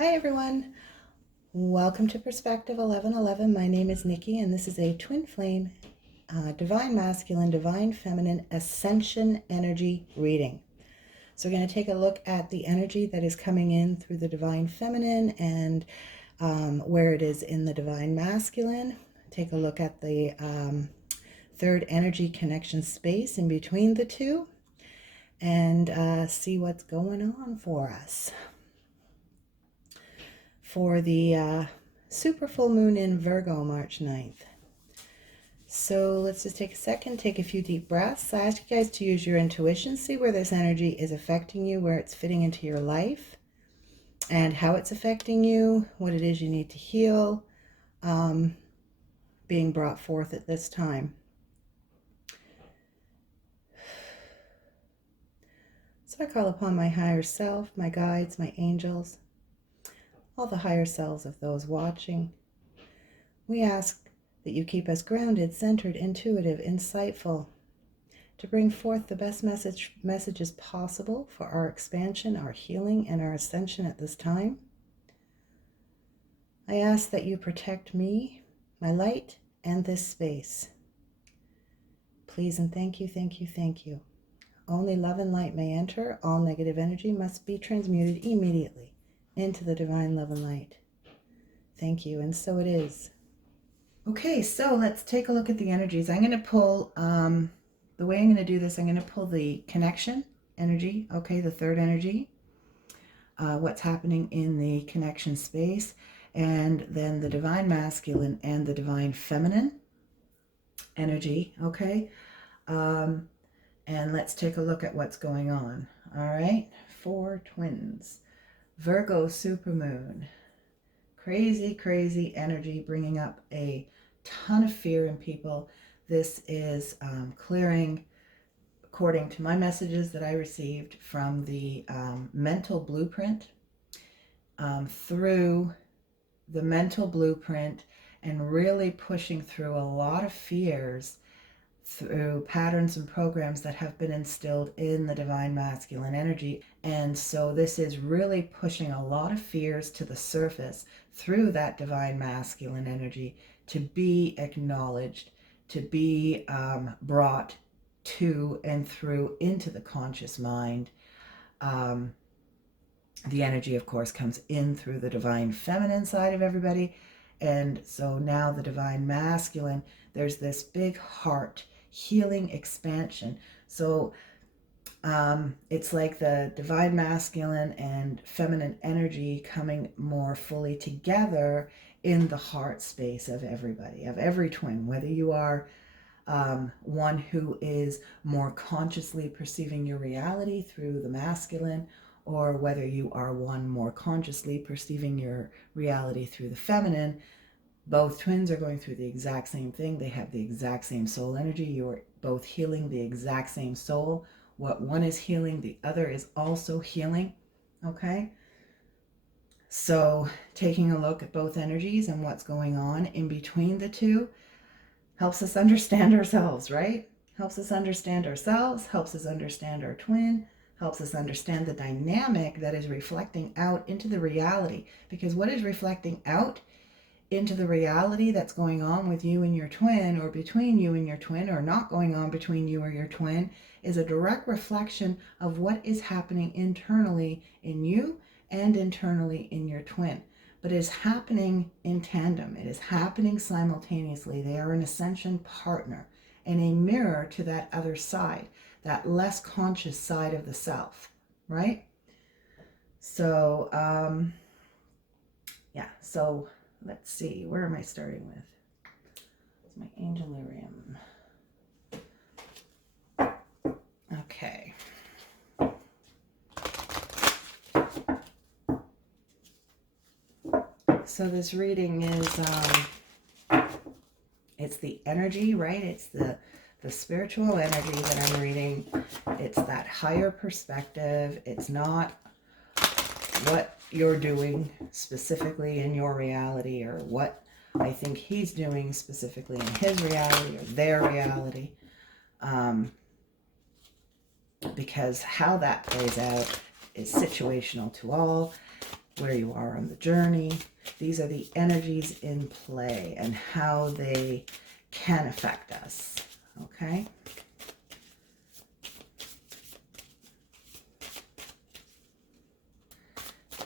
Hi everyone, welcome to Perspective 1111. My name is Nikki and this is a twin flame, divine masculine, divine feminine, ascension energy reading. So we're going to take a look at the energy that is coming in through the divine feminine and where it is in the divine masculine. Take a look at the third energy connection space in between the two and see what's going on for us. For the super full moon in Virgo, March 9th. So let's just take a second, take a few deep breaths. I ask you guys to use your intuition, see where this energy is affecting you, where it's fitting into your life, and how it's affecting you, what it is you need to heal, being brought forth at this time. So I call upon my higher self, my guides, my angels, all the higher selves of those watching. We ask that you keep us grounded, centered, intuitive, insightful, to bring forth the best messages possible for our expansion, our healing, and our ascension at this time. I ask that you protect me, my light, and this space. Please and thank you, thank you, thank you. Only love and light may enter. All negative energy must be transmuted immediately into the divine love and light. Thank you, and so it is. Okay, so let's take a look at the energies. I'm going to pull, the way I'm going to do this, I'm going to pull the connection energy, okay, the third energy, what's happening in the connection space, and then the divine masculine and the divine feminine energy, okay? And let's take a look at what's going on, all right? 4 twins, Virgo supermoon. Crazy, crazy energy bringing up a ton of fear in people. This is clearing, according to my messages that I received from the mental blueprint, through the mental blueprint and really pushing through a lot of fears through patterns and programs that have been instilled in the divine masculine energy. And so this is really pushing a lot of fears to the surface through that divine masculine energy to be acknowledged, to be brought to and through into the conscious mind. The energy, of course, comes in through the divine feminine side of everybody. And so now the divine masculine, there's this big heart healing expansion. So it's like the divine masculine and feminine energy coming more fully together in the heart space of everybody, of every twin, whether you are one who is more consciously perceiving your reality through the masculine, or whether you are one more consciously perceiving your reality through the feminine. Both twins are going through the exact same thing. They have the exact same soul energy. You are both healing the exact same soul. What one is healing, the other is also healing. Okay? So taking a look at both energies and what's going on in between the two helps us understand ourselves, right? Helps us understand ourselves, helps us understand our twin, helps us understand the dynamic that is reflecting out into the reality. Because what is reflecting out into the reality that's going on with you and your twin, or between you and your twin, or not going on between you or your twin, is a direct reflection of what is happening internally in you and internally in your twin. But it is happening in tandem. It is happening simultaneously. They are an ascension partner and a mirror to that other side, that less conscious side of the self, right? So, yeah, so let's see, where am I starting with? It's my Angelarium. Okay. So this reading is, it's the energy, right? It's the spiritual energy that I'm reading. It's that higher perspective. It's not what you're doing specifically in your reality, or what I think he's doing specifically in his reality or their reality, because how that plays out is situational to all. where you are on the journey. These are the energies in play and how they can affect us, okay?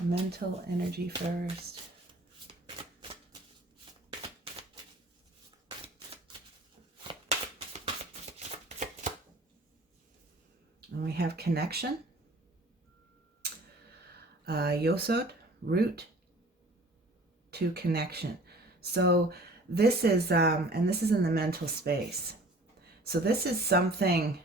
Mental energy first. And we have connection. Yosod, root to connection. So this is, and this is in the mental space. So this is something,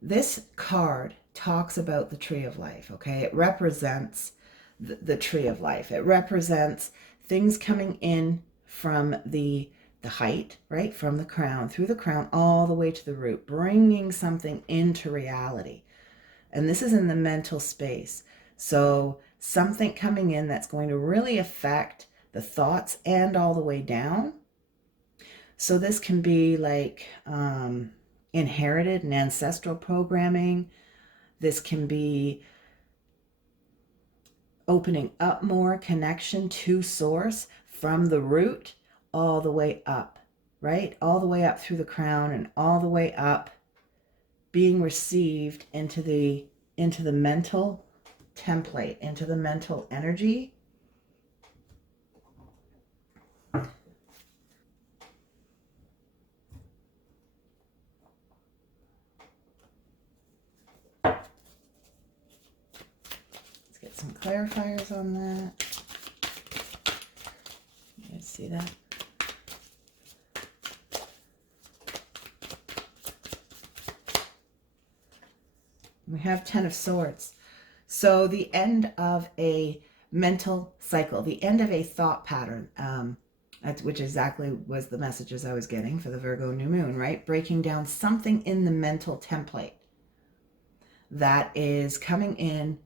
this card talks about the tree of life, okay? It represents the tree of life. It represents things coming in from the height, right? From the crown, through the crown, all the way to the root, bringing something into reality. And this is in the mental space. So something coming in that's going to really affect the thoughts and all the way down. So this can be like inherited and ancestral programming. This can be opening up more connection to source from the root all the way up, right? All the way up through the crown and all the way up, being received into the mental template, into the mental energy. Let's get some clarifiers on that. You guys see that? We have 10 of Swords. So the end of a mental cycle, the end of a thought pattern, which exactly was the messages I was getting for the Virgo new moon, right? Breaking down something in the mental template that is coming in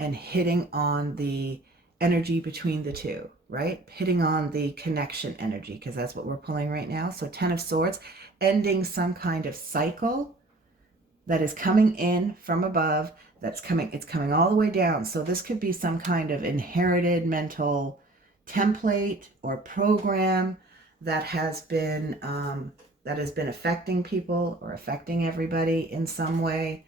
and hitting on the energy between the two, right? Hitting on the connection energy, because that's what we're pulling right now. So 10 of Swords, ending some kind of cycle that is coming in from above, it's coming all the way down. So this could be some kind of inherited mental template or program that has been affecting people or affecting everybody in some way.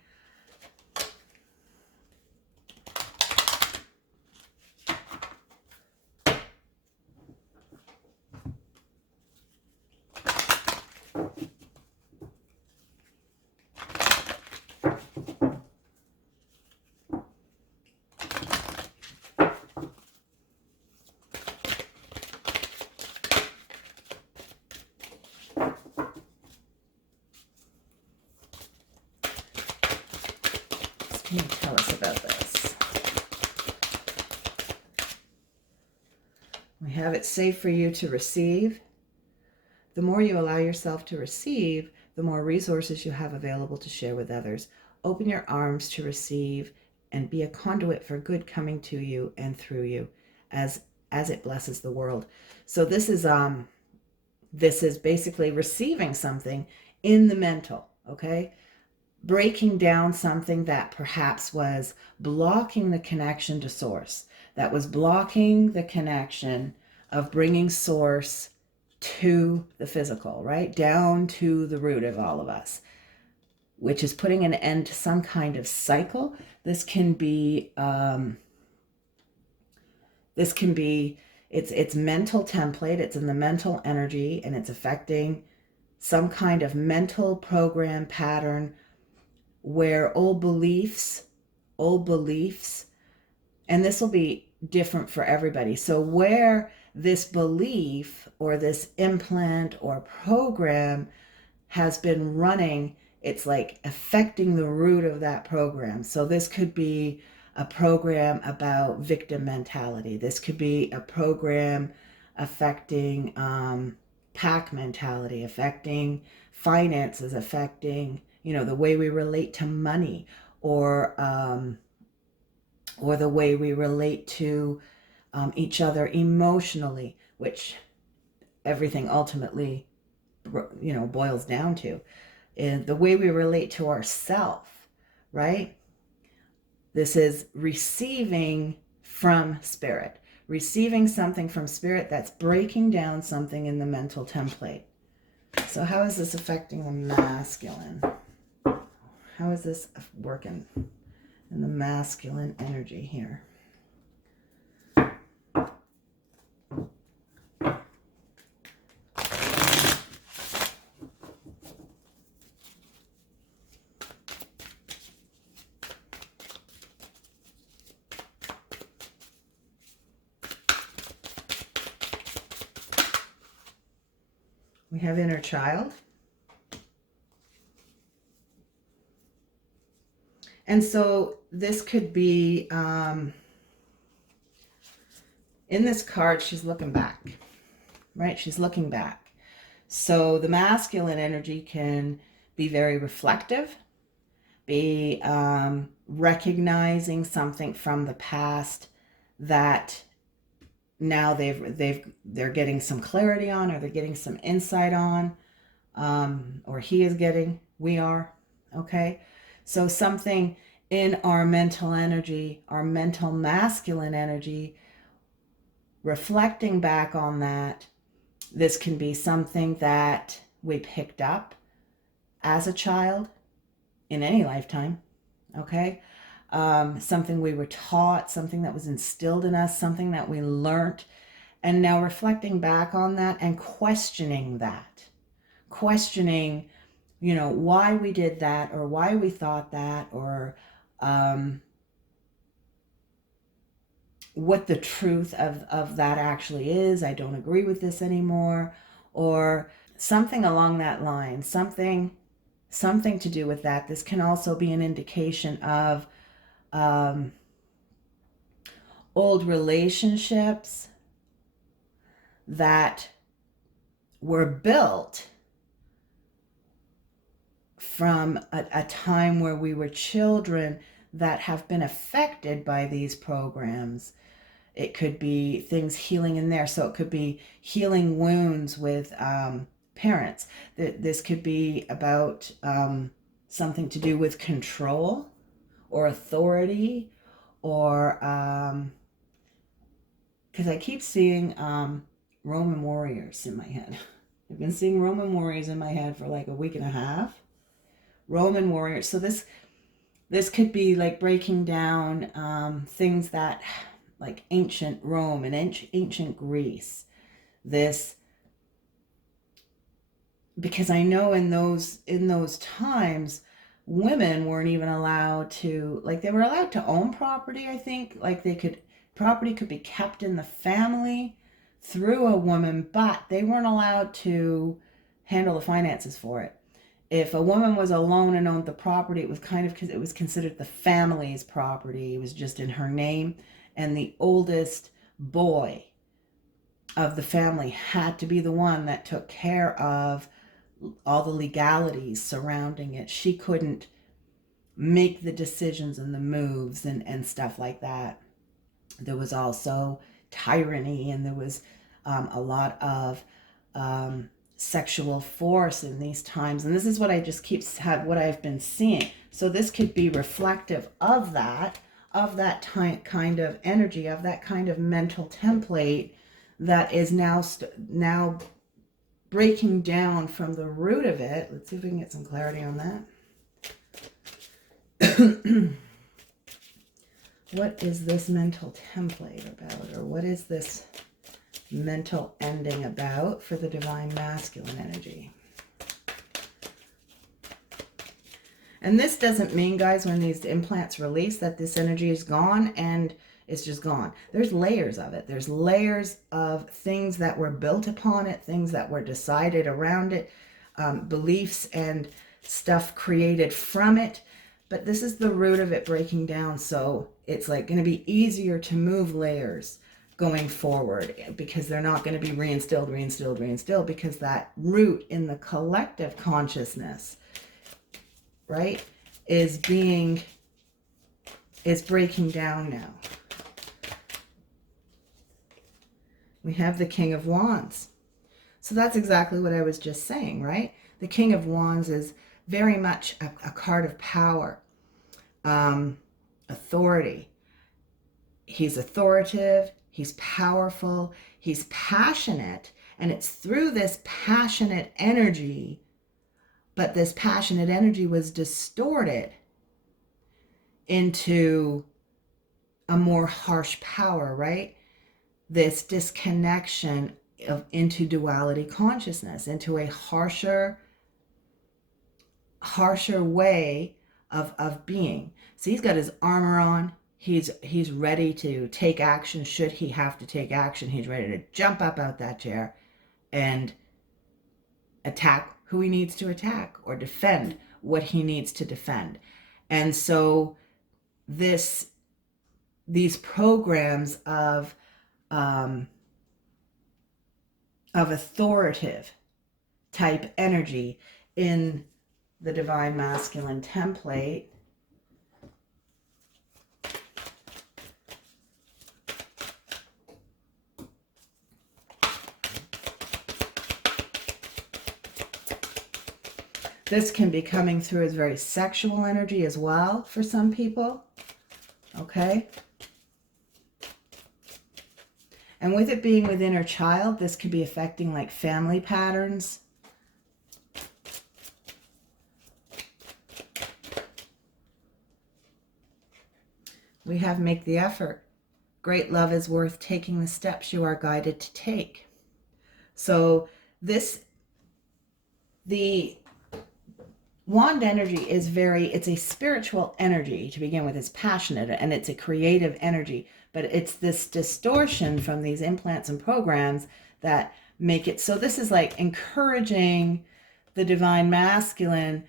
Can you tell us about this? We have it safe for you to receive. The more you allow yourself to receive, the more resources you have available to share with others. Open your arms to receive and be a conduit for good coming to you and through you as it blesses the world. So this is basically receiving something in the mental, okay? Breaking down something that perhaps was blocking the connection to source, that was blocking the connection of bringing source to the physical, right? Down to the root of all of us, which is putting an end to some kind of cycle. This can be it's mental template, it's in the mental energy, and it's affecting some kind of mental program pattern where old beliefs, and this will be different for everybody. So where this belief or this implant or program has been running, it's like affecting the root of that program. So this could be a program about victim mentality. This could be a program affecting pack mentality, affecting finances, affecting, the way we relate to money, or the way we relate to each other emotionally, which everything ultimately, boils down to, and the way we relate to ourself, right? This is receiving from spirit, receiving something from spirit that's breaking down something in the mental template. So how is this affecting the masculine? How is this working in the masculine energy here? We have inner child. And so this could be, in this card, she's looking back, right? She's looking back. So the masculine energy can be very reflective, be recognizing something from the past that now they're getting some clarity on, or they're getting some insight on, or he is getting, we are, okay? So something in our mental energy, our mental masculine energy, reflecting back on that. This can be something that we picked up as a child in any lifetime, okay? Something we were taught, something that was instilled in us, something that we learned, and now reflecting back on that and questioning that. Questioning, you know, why we did that, or why we thought that, or what the truth of that actually is. I don't agree with this anymore, or something along that line, something to do with that. This can also be an indication of old relationships that were built from a time where we were children that have been affected by these programs. It could be things healing in there. So it could be healing wounds with parents. This could be about something to do with control or authority, or because I keep seeing Roman warriors in my head. I've been seeing Roman warriors in my head for like a week and a half. Roman warriors. So this could be like breaking down things that, like ancient Rome and ancient Greece. This, because I know in those times, women weren't even allowed to, like, they were allowed to own property, I think. Like, property could be kept in the family through a woman, but they weren't allowed to handle the finances for it. If a woman was alone and owned the property, it was because it was considered the family's property. It was just in her name. And the oldest boy of the family had to be the one that took care of all the legalities surrounding it. She couldn't make the decisions and the moves and stuff like that. There was also tyranny, and there was a lot of sexual force in these times. And this is what I just what I've been seeing. So this could be reflective of that kind of energy, of that kind of mental template that is now breaking down from the root of it. Let's see if we can get some clarity on that. What is this mental template about, or what is this mental ending about for the divine masculine energy? And this doesn't mean, guys, when these implants release, that this energy is gone and it's just gone. There's layers of it. There's layers of things that were built upon it, things that were decided around it, beliefs and stuff created from it. But this is the root of it breaking down. So it's like going to be easier to move layers going forward, because they're not going to be reinstilled, because that root in the collective consciousness, right, is breaking down now. We have the King of Wands. So that's exactly what I was just saying, right? The King of Wands is very much a card of power. authority. He's authoritative, he's powerful, he's passionate, and it's through this passionate energy, but this passionate energy was distorted into a more harsh power, right? This disconnection into duality consciousness, into a harsher way of being. So he's got his armor on. He's ready to take action should he have to take action. He's ready to jump up out that chair and attack who he needs to attack or defend what he needs to defend. And so these programs of authoritative type energy in the divine masculine template this can be coming through as very sexual energy as well for some people. Okay. And with it being with inner child, this could be affecting like family patterns. We have make the effort. Great love is worth taking the steps you are guided to take. So the wand energy is it's a spiritual energy to begin with. It's passionate and it's a creative energy, but it's this distortion from these implants and programs that make it. So this is like encouraging the divine masculine,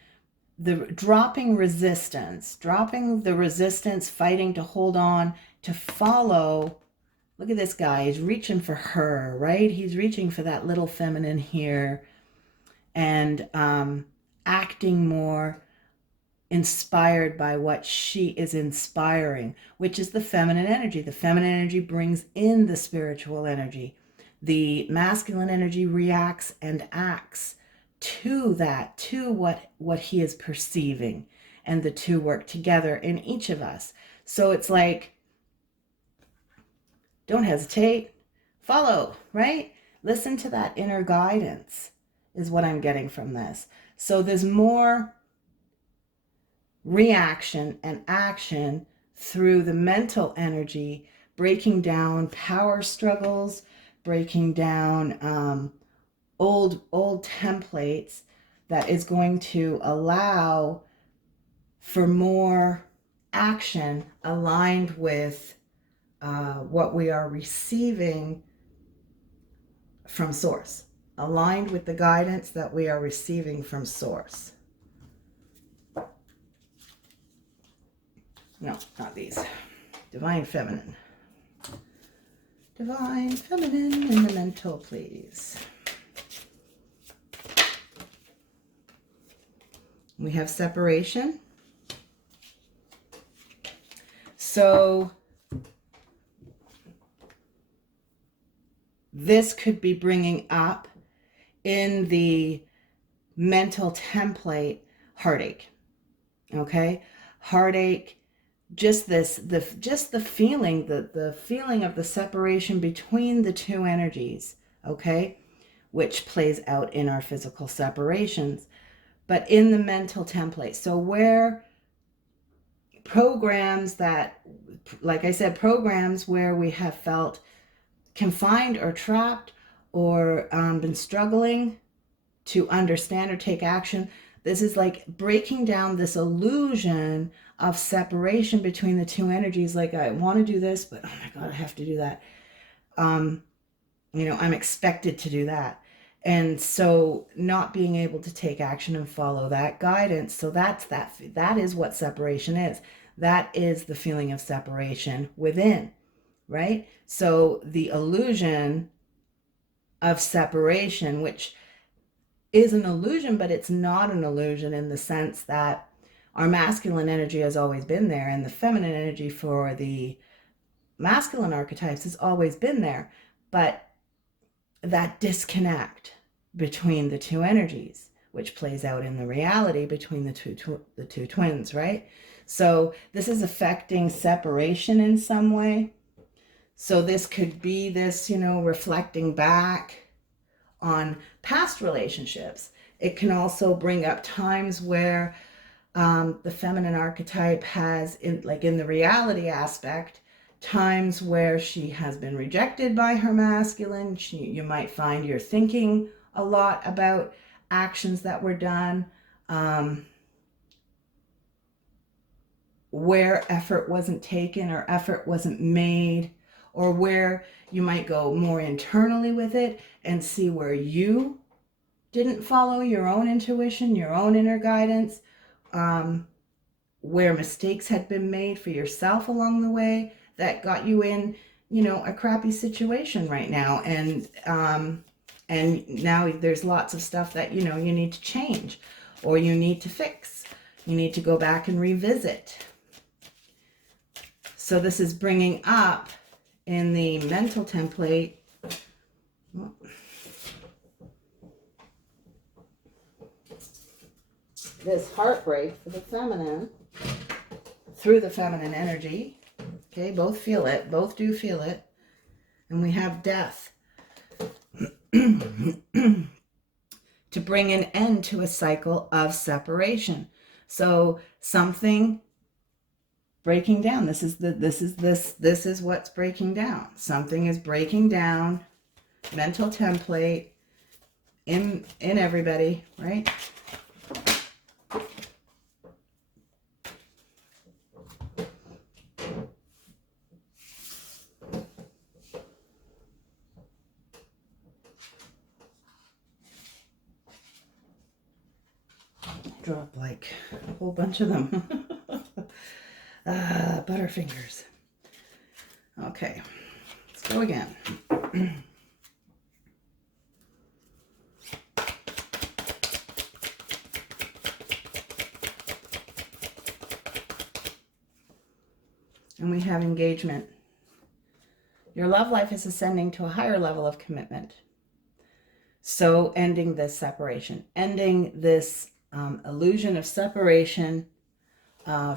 dropping the resistance, fighting to hold on, to follow. Look at this guy. He's reaching for her, right? He's reaching for that little feminine here and acting more inspired by what she is inspiring, which is the feminine energy. The feminine energy brings in the spiritual energy. The masculine energy reacts and acts to that, to what he is perceiving, and the two work together in each of us. So it's like, don't hesitate, follow, right? Listen to that inner guidance is what I'm getting from this. So there's more reaction and action through the mental energy, breaking down power struggles, breaking down old templates, that is going to allow for more action aligned with what we are receiving from source, aligned with the guidance that we are receiving from source. No, not these. Divine feminine. Divine feminine in the mental, please. We have separation. So this could be bringing up in the mental template heartache. Okay? Heartache, just the feeling, the feeling of the separation between the two energies, okay? Which plays out in our physical separations, but in the mental template. So where programs that, like I said, programs where we have felt confined or trapped or been struggling to understand or take action, this is like breaking down this illusion of separation between the two energies. Like, I want to do this, but oh my God, I have to do that. I'm expected to do that. And so not being able to take action and follow that guidance. So that is what separation is. That is the feeling of separation within, right? So the illusion of separation, which is an illusion, but it's not an illusion in the sense that our masculine energy has always been there, and the feminine energy for the masculine archetypes has always been there. But that disconnect between the two energies, which plays out in the reality between the two twins, right? So this is affecting separation in some way. So this could be this, reflecting back on past relationships. It can also bring up times where the feminine archetype has, in the reality aspect, times where she has been rejected by her masculine. You might find you're thinking a lot about actions that were done, where effort wasn't taken or effort wasn't made, or where you might go more internally with it and see where you didn't follow your own intuition, your own inner guidance, where mistakes had been made for yourself along the way that got you in, a crappy situation right now. And now there's lots of stuff that, you need to change or you need to fix. You need to go back and revisit. So this is bringing up in the mental template, this heartbreak for the feminine through the feminine energy. Okay, both feel it. Both do feel it. And we have death. To bring an end to a cycle of separation. So something breaking down. This is what's breaking down. Something is breaking down. Mental template in everybody, right? Drop like a whole bunch of them. Butterfingers. Okay, let's go again. And we have engagement. Your love life is ascending to a higher level of commitment. So ending this separation, ending this illusion of separation.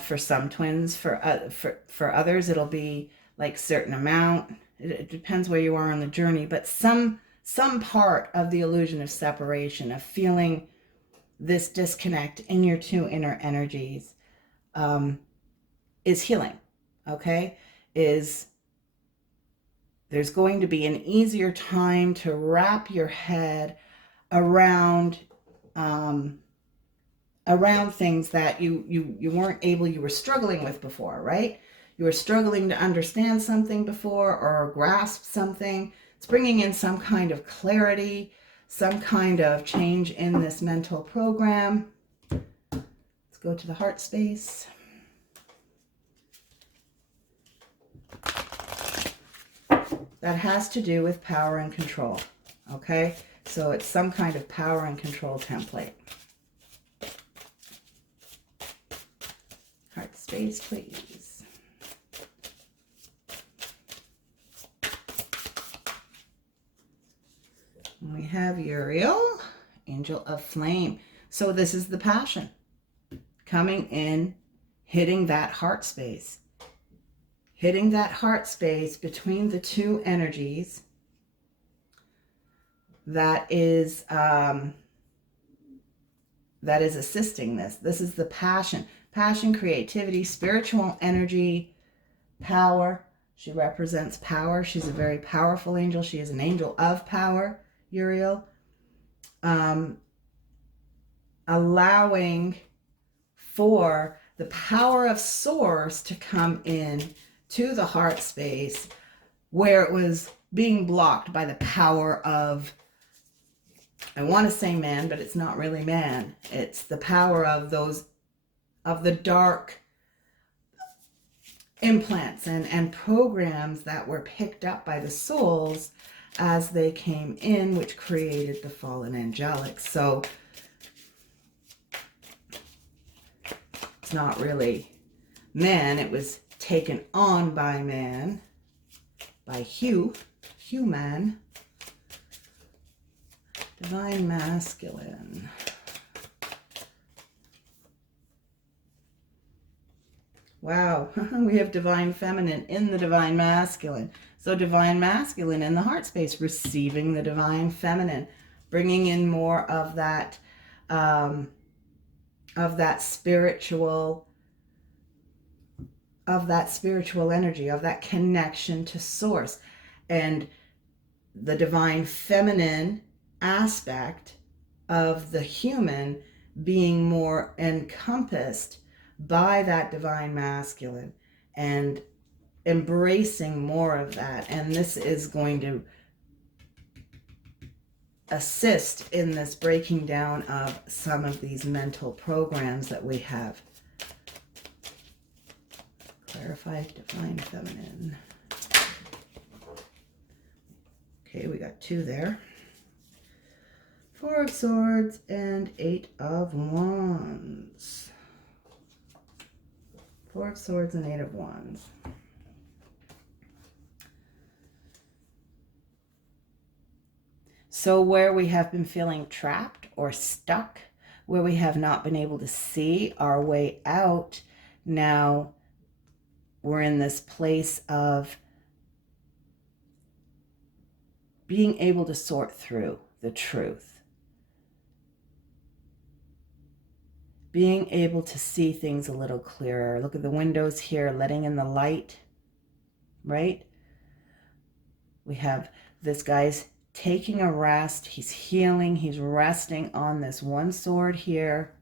For some twins, for others, it'll be like certain amount. It depends where you are on the journey, but some part of the illusion of separation, of feeling this disconnect in your two inner energies, is healing. Okay, there's going to be an easier time to wrap your head around things that you weren't able, you were struggling with before, right? You were struggling to understand something before or grasp something. It's bringing in some kind of clarity, some kind of change in this mental program. Let's go to the heart space. That has to do with power and control, okay? So it's some kind of power and control template. Heart space, please. And we have Uriel, Angel of Flame. So this is the passion coming in, hitting that heart space. Hitting that heart space between the two energies that is assisting this. This is the passion. Passion, creativity, spiritual energy, power. She represents power. She's a very powerful angel. She is an angel of power, Uriel. Allowing for the power of source to come in to the heart space where it was being blocked by the power of, I want to say man, but it's not really man. It's the power of the dark implants and programs that were picked up by the souls as they came in, which created the fallen angelics. So it's not really man. It was taken on by man, by human. Divine masculine. Wow, we have divine feminine in the divine masculine. So divine masculine in the heart space, receiving the divine feminine, bringing in more of that spiritual energy, of that connection to source. And the divine feminine aspect of the human being more encompassed by that divine masculine and embracing more of that. And this is going to assist in this breaking down of some of these mental programs that we have. Clarify divine feminine. Okay, we got 2 there. 4 of Swords and 8 of Wands. 4 of Swords and 8 of Wands. So where we have been feeling trapped or stuck, where we have not been able to see our way out, now we're in this place of being able to sort through the truth. Being able to see things a little clearer. Look at the windows here, letting in the light, right? We have this guy's taking a rest. He's healing. He's resting on this one sword here.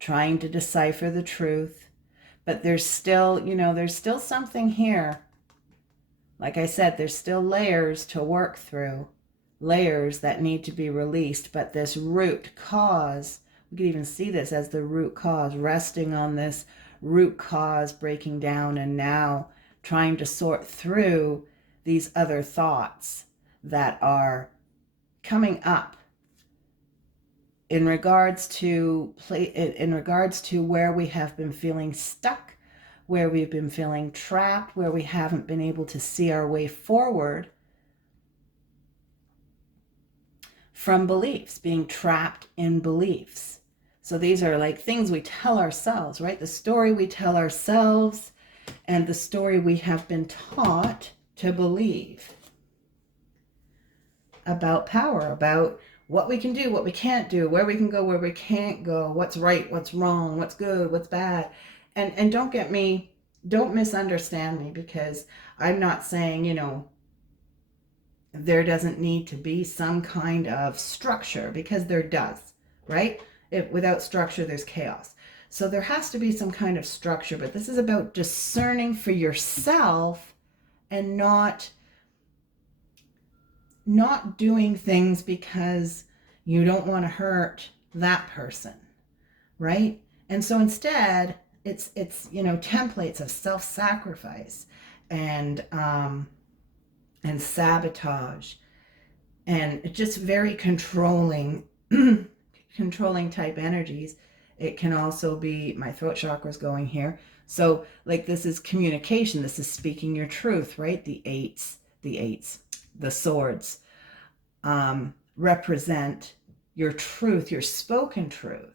Trying to decipher the truth. But there's still, there's still something here. Like I said, there's still layers to work through. Layers that need to be released. But this root cause, we could even see this as the root cause, resting on this root cause, breaking down, and now trying to sort through these other thoughts that are coming up in regards to where we have been feeling stuck, where we've been feeling trapped, where we haven't been able to see our way forward from beliefs, being trapped in beliefs. So these are like things we tell ourselves, right? The story we tell ourselves and the story we have been taught to believe about power, about what we can do, what we can't do, where we can go, where we can't go, what's right, what's wrong, what's good, what's bad. And don't misunderstand me, because I'm not saying, there doesn't need to be some kind of structure, because there does, right? Without structure, there's chaos. So there has to be some kind of structure, but this is about discerning for yourself and not doing things because you don't want to hurt that person, right? And so instead, it's templates of self-sacrifice and sabotage and just very controlling type energies. It can also be, my throat chakra's going here. So like this is communication. This is speaking your truth, right? The swords represent your truth, your spoken truth.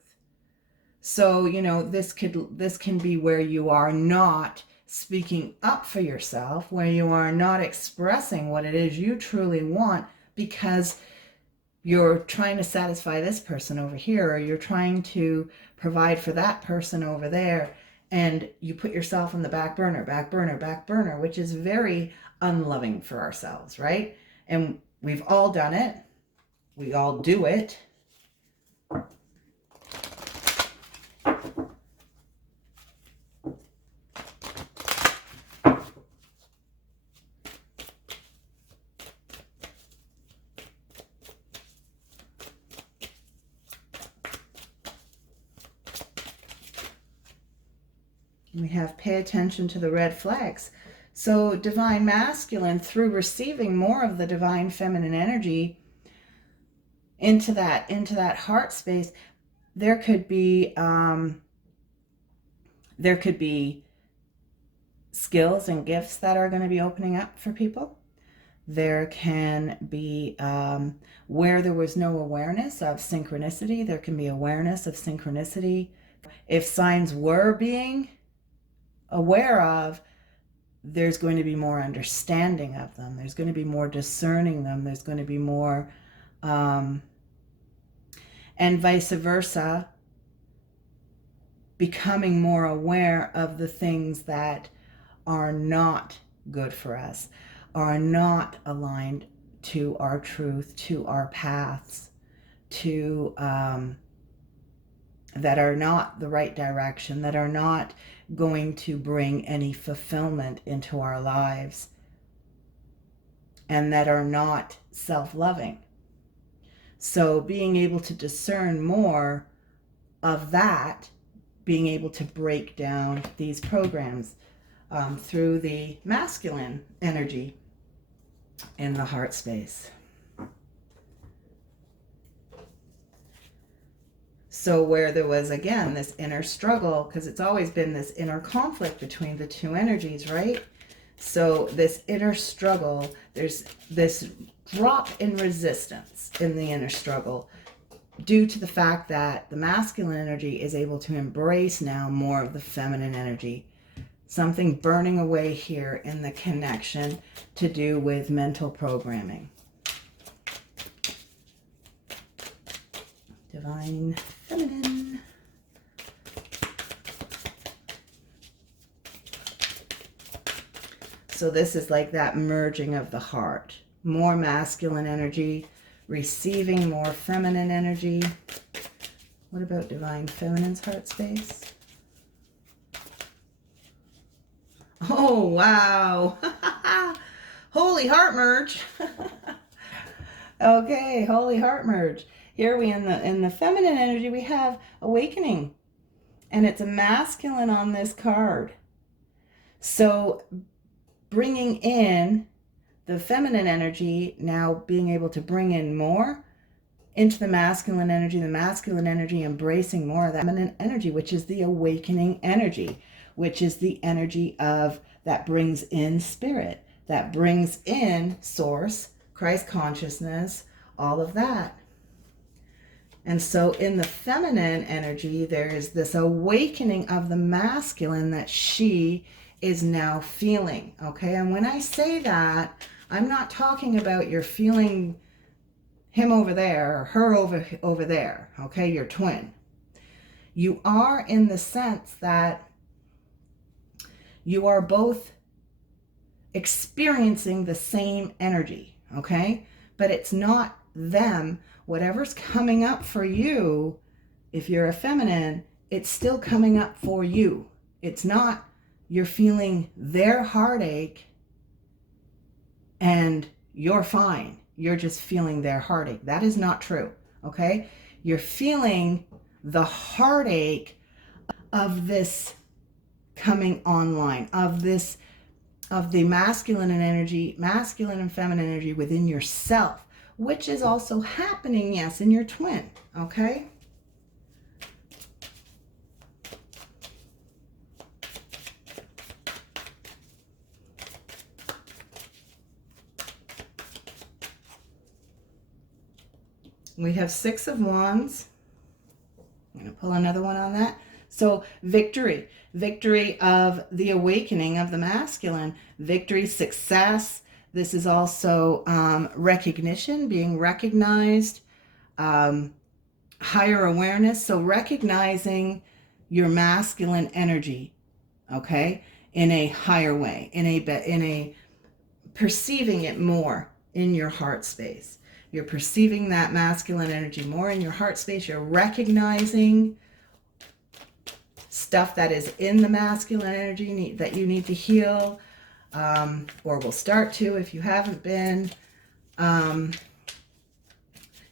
So, this can be where you are not speaking up for yourself, where you are not expressing what it is you truly want because you're trying to satisfy this person over here, or you're trying to provide for that person over there, and you put yourself on the back burner, which is very unloving for ourselves, right? And we've all done it. We all do it. We have pay attention to the red flags. So divine masculine, through receiving more of the divine feminine energy into that heart space, there could be skills and gifts that are going to be opening up for people. There can be where there was no awareness of synchronicity, there can be awareness of synchronicity If signs were being aware of, there's going to be more understanding of them. There's going to be more discerning them. There's going to be more, and vice versa, becoming more aware of the things that are not good for us, are not aligned to our truth, to our paths, to that are not the right direction, that are not going to bring any fulfillment into our lives, and that are not self-loving. So being able to discern more of that, being able to break down these programs through the masculine energy in the heart space. So where there was, again, this inner struggle, because it's always been this inner conflict between the two energies, right? So this inner struggle, there's this drop in resistance in the inner struggle due to the fact that the masculine energy is able to embrace now more of the feminine energy. Something burning away here in the connection to do with mental programming. Divine Feminine. So this is like that merging of the heart. More masculine energy, receiving more feminine energy. What about Divine Feminine's heart space? Oh, wow. Holy heart merge. Okay, holy heart merge. Here we in the feminine energy, we have awakening, and it's a masculine on this card. So bringing in the feminine energy, now being able to bring in more into the masculine energy embracing more of that feminine energy, which is the awakening energy, which is the energy of that brings in spirit, that brings in source, Christ consciousness, all of that. And so in the feminine energy, there is this awakening of the masculine that she is now feeling, okay? And when I say that, I'm not talking about you're feeling him over there or her over there, okay? Your twin. You are in the sense that you are both experiencing the same energy, okay? But it's not them. Whatever's coming up for you, if you're a feminine, it's still coming up for you. It's not you're feeling their heartache and you're fine. You're just feeling their heartache. That is not true, okay? You're feeling the heartache of this coming online, of the masculine and feminine energy within yourself, which is also happening, yes, in your twin, okay? We have Six of Wands. I'm going to pull another one on that. So victory of the awakening of the masculine, victory, success. This is also recognition, being recognized, higher awareness. So recognizing your masculine energy, okay, in a higher way, in a perceiving it more in your heart space. You're perceiving that masculine energy more in your heart space. You're recognizing stuff that is in the masculine energy that you need to heal, or will start to if you haven't been.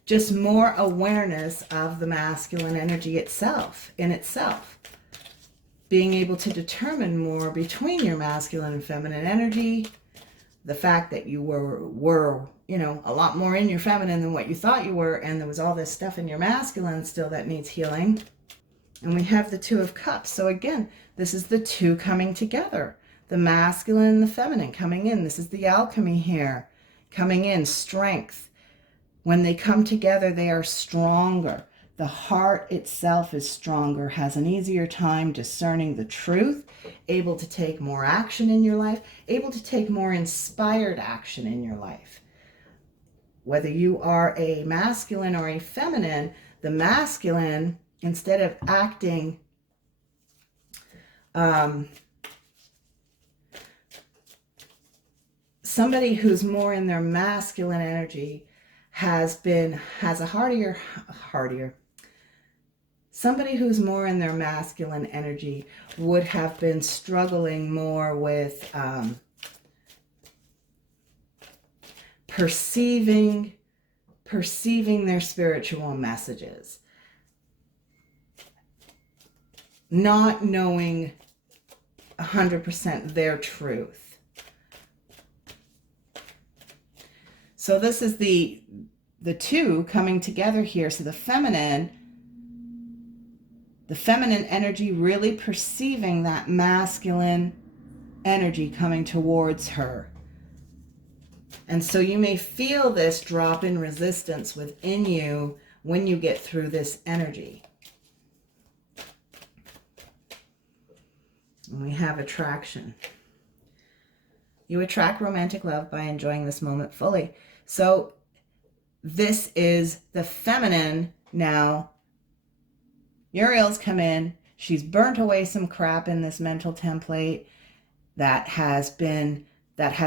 Just more awareness of the masculine energy itself, in itself. Being able to determine more between your masculine and feminine energy. The fact that you were, you know, a lot more in your feminine than what you thought you were, and there was all this stuff in your masculine still that needs healing. And we have the Two of Cups. So again, this is the two coming together. The masculine and the feminine coming in. This is the alchemy here. Coming in, strength. When they come together, they are stronger. The heart itself is stronger, has an easier time discerning the truth, able to take more action in your life, able to take more inspired action in your life. Whether you are a masculine or a feminine, the masculine, instead of acting somebody who's more in their masculine energy has a hardier. Somebody who's more in their masculine energy would have been struggling more with perceiving their spiritual messages, not knowing 100% their truth. So this is the two coming together here. So the feminine energy really perceiving that masculine energy coming towards her. And so you may feel this drop in resistance within you when you get through this energy. And we have attraction. You attract romantic love by enjoying this moment fully. So this is the feminine now. Uriel's come in. She's burnt away some crap in this mental template that has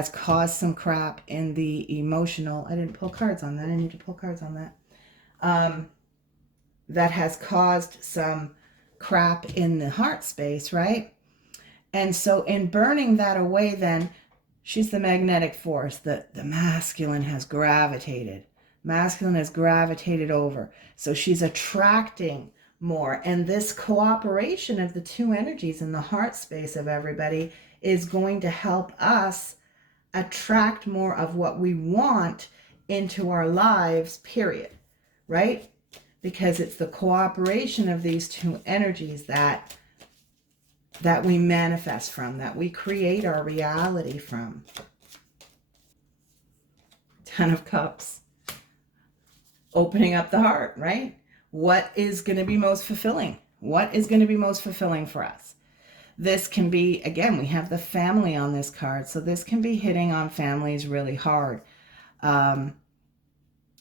caused some crap in the emotional. I didn't pull cards on that. I need to pull cards on that. That has caused some crap in the heart space, right? And so in burning that away, then she's the magnetic force. The masculine has gravitated. Masculine has gravitated over. So she's attracting more. And this cooperation of the two energies in the heart space of everybody is going to help us attract more of what we want into our lives, period. Right? Because it's the cooperation of these two energies that we manifest from, that we create our reality from. 10 of Cups. Opening up the heart, right? What is going to be most fulfilling? What is going to be most fulfilling for us? This can be, again, we have the family on this card. So this can be hitting on families really hard.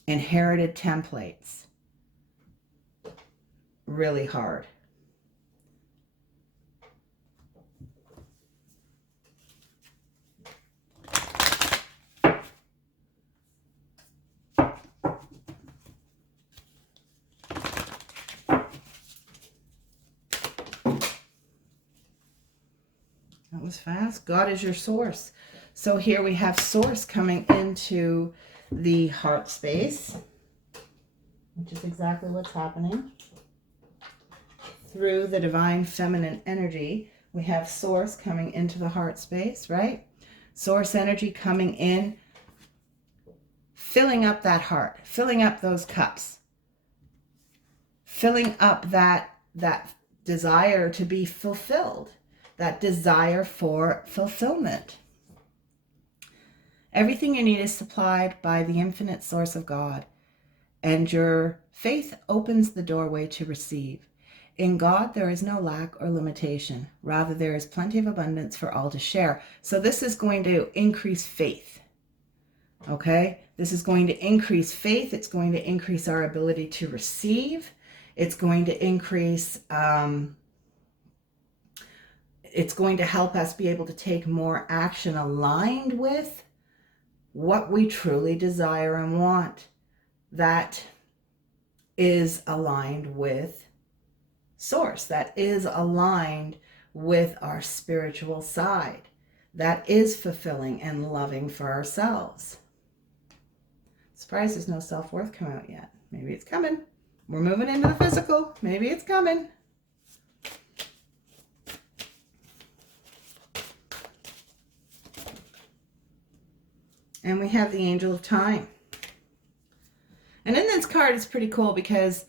Inherited templates. Really hard. That was fast. God is your source. So here we have source coming into the heart space, which is exactly what's happening. Through the divine feminine energy, we have source coming into the heart space, right? Source energy coming in, filling up that heart, filling up those cups, filling up that desire to be fulfilled. That desire for fulfillment. Everything you need is supplied by the infinite source of God, and your faith opens the doorway to receive. In God, there is no lack or limitation. Rather, there is plenty of abundance for all to share. So this is going to increase faith. Okay? This is going to increase faith. It's going to increase our ability to receive. It's going to increase... it's going to help us be able to take more action aligned with what we truly desire and want. That is aligned with source. That is aligned with our spiritual side. That is fulfilling and loving for ourselves. Surprised there's no self-worth come out yet. Maybe it's coming. We're moving into the physical. Maybe it's coming. And we have the Angel of Time. And in this card, it's pretty cool because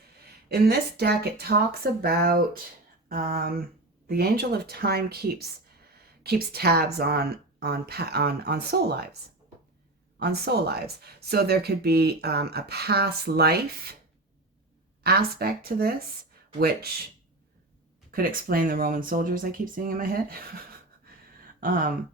in this deck, it talks about the Angel of Time keeps tabs on soul lives. On soul lives. So there could be a past life aspect to this, which could explain the Roman soldiers I keep seeing in my head.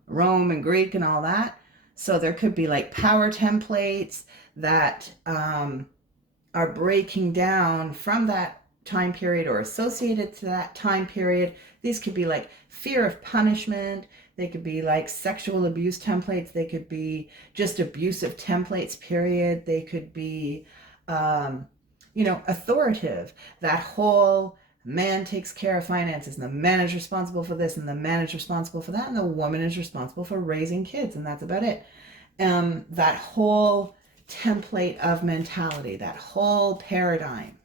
Rome and Greek and all that. So there could be like power templates that are breaking down from that time period or associated to that time period. These could be like fear of punishment. They could be like sexual abuse templates. They could be just abusive templates, period. They could be, authoritative. That whole man takes care of finances, and the man is responsible for this, and the man is responsible for that, and the woman is responsible for raising kids, and that's about it. That whole template of mentality, that whole paradigm.